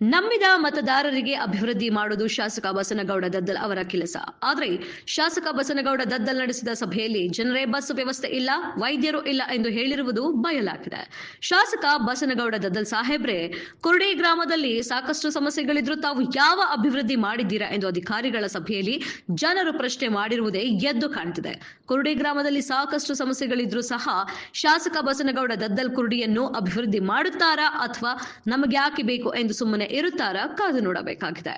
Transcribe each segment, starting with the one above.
ನಂಬಿದ ಮತದಾರರಿಗೆ ಅಭಿವೃದ್ಧಿ ಮಾಡುವುದು ಶಾಸಕ ಬಸನಗೌಡ ದದ್ದಲ್ ಅವರ ಕೆಲಸ. ಆದರೆ ಶಾಸಕ ಬಸನಗೌಡ ದದ್ದಲ್ ನಡೆಸಿದ ಸಭೆಯಲ್ಲಿ ಜನರೇ ಬಸ್ ವ್ಯವಸ್ಥೆ ಇಲ್ಲ, ವೈದ್ಯರು ಇಲ್ಲ ಎಂದು ಹೇಳಿರುವುದು ಬಯಲಾಗಿದೆ. ಶಾಸಕ ಬಸನಗೌಡ ದದ್ದಲ್ ಸಾಹೇಬ್ರೆ, ಕುರುಡಿ ಗ್ರಾಮದಲ್ಲಿ ಸಾಕಷ್ಟು ಸಮಸ್ಯೆಗಳಿದ್ರು ತಾವು ಯಾವ ಅಭಿವೃದ್ಧಿ ಮಾಡಿದ್ದೀರಾ ಎಂದು ಅಧಿಕಾರಿಗಳ ಸಭೆಯಲ್ಲಿ ಜನರು ಪ್ರಶ್ನೆ ಮಾಡಿರುವುದೇ ಎದ್ದು ಕಾಣ್ತಿದೆ. ಕುರುಡಿ ಗ್ರಾಮದಲ್ಲಿ ಸಾಕಷ್ಟು ಸಮಸ್ಯೆಗಳಿದ್ರು ಸಹ ಶಾಸಕ ಬಸನಗೌಡ ದದ್ದಲ್ ಕುರುಡಿಯನ್ನು ಅಭಿವೃದ್ಧಿ ಮಾಡುತ್ತಾರಾ ಅಥವಾ ನಮಗೆ ಯಾಕೆ ಬೇಕು ಎಂದು ಸುಮ್ಮನೆ ಇರುತ್ತಾರಾ ಕಾದು ನೋಡಬೇಕಾಗಿದೆ.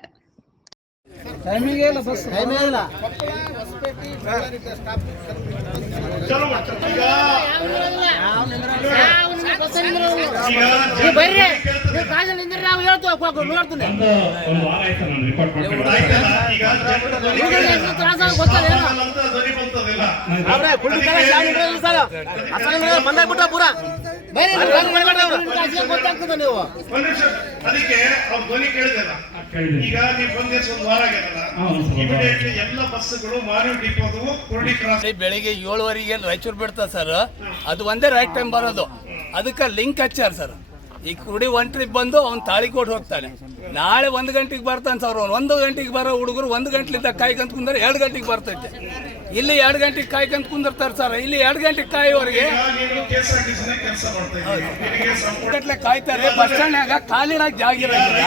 ಅದಕ್ಕೆ ಅವ್ರ ಧ್ವನಿ ಕೇಳಿದಲ್ಲ. ಈಗ ನೀವು ಬಂದ ಒಂದು ವಾರ ಆಗ್ಯದಲ್ಲ, ಇಮಿಡಿಯೇಟ್ಲಿ ಎಲ್ಲ ಬಸ್ಗಳು ಮಾರಿ ಡಿಪೋದು ಕುರುಡಿ ಕ್ರಾಸ್ ಬೆಳಿಗ್ಗೆ 7:15 ರಾಯಚೂರು ಬಿಡ್ತಾರೆ ಸರ್. ಅದು ಒಂದೇ ರೈಟ್ ಟೈಮ್ ಬರೋದು. ಅದಕ್ಕೆ ಲಿಂಕ್ ಹಚ್ಚಾರ ಸರ್. ಈ ಕುರುಡಿ 1 ಟ್ರಿಪ್ ಬಂದು ಅವ್ನು ತಾಳಿಕೋಟ್ ಹೋಗ್ತಾನೆ. ನಾಳೆ 1 ಗಂಟೆಗೆ ಬರ್ತಾನೆ ಸರ್. ಅವ್ನು 1 ಗಂಟೆಗೆ ಬರೋ ಹುಡುಗರು 1 ಗಂಟೆಲಿದ್ದ ಕಾಯ್ಕಂತ ಕುಂದ್ರೆ 2 ಗಂಟೆಗೆ ಬರ್ತೈತೆ. ಇಲ್ಲಿ 2 ಗಂಟೆಗೆ ಕಾಯ್ಕಂತ ಕುಂದಿರ್ತಾರೆ ಸರ್. ಇಲ್ಲಿ 2 ಗಂಟೆಗೆ ಕಾಯುವವರೆಗೆ ಗಂಟೆ ಕಾಯ್ತಾರೆ. ಬಸ್ ಸ್ಟ್ಯಾಂಡ್ನಾಗ ಖಾಲಿನಾಗ ಜಾಗ ಇರೋದಿಲ್ಲ.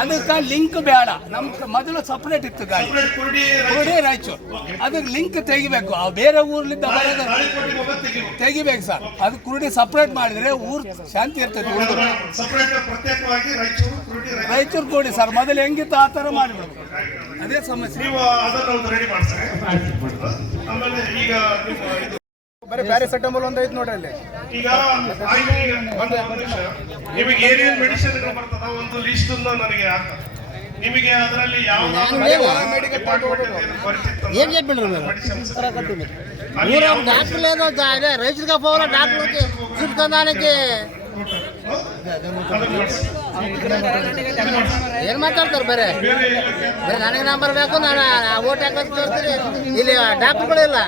ಅದಕ್ಕೆ ಲಿಂಕ್ ಬೇಡ. ನಮ್ಗೆ ಮೊದಲು ಸಪ್ರೇಟ್ ಇತ್ತು ಗಾಡಿ ಕುರುಡಿ ರಾಯಚೂರು. ಅದಕ್ಕೆ ಲಿಂಕ್ ತೆಗಿಬೇಕು. ಬೇರೆ ಊರ್ಲಿಂದ ಬರೋದು ತೆಗಿಬೇಕು ಸರ್. ಅದು ಕುರುಡಿ ಸಪ್ರೇಟ್ ಮಾಡಿದ್ರೆ ಊರ್ ಶಾಂತಿ ಇರ್ತೈತೆ. ರಾಯಚೂರು ಕೊಡಿ ಸರ್. ಮೊದಲು ಹೆಂಗಿತ್ತು ಆ ತರ ಮಾಡಿಬಿಡ್ಬೇಕು. ಅದೇ ಸಮಸ್ಯೆ. ಬರೀ ಪ್ಯಾರಾಸಿಟಮಾಲ್ ಒಂದು ಐತೆ ನೋಡ್ರಿ ಅಲ್ಲಿ. ಈಗ ನಿಮಗೆ ಏನೇನು ಮೆಡಿಸಿನ್ ಬರ್ತದ ಒಂದು ಲಿಸ್ಟ್ ನನಗೆ ನಿಮಗೆ ಅದರಲ್ಲಿ రైతులుగా పోవాలా డాక్టర్కి చూపుకోవడానికి ಏನ್ ಮಾತಾಡ್ತಾರೆ? ಬೇರೆ ಬೇರೆ ನನಗೆ ನಂಬರ್ ಬೇಕು, ನಾನು ಓಟ್ ಹಾಕಿ ತೋರಿಸ್ತೀನಿ. ಇಲ್ಲಿ ಡಾಕ್ಟರ್ಗಳು ಇಲ್ಲ.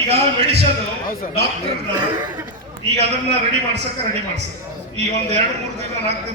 ಈಗ ಮೆಡಿಸಿನ್ ಡಾಕ್ಟರ್ ಈಗ ಅದನ್ನ ರೆಡಿ ಮಾಡ್ಸಕ್ ಈಗ ಒಂದ್ 2-3 ದಿನ 4 ದಿನ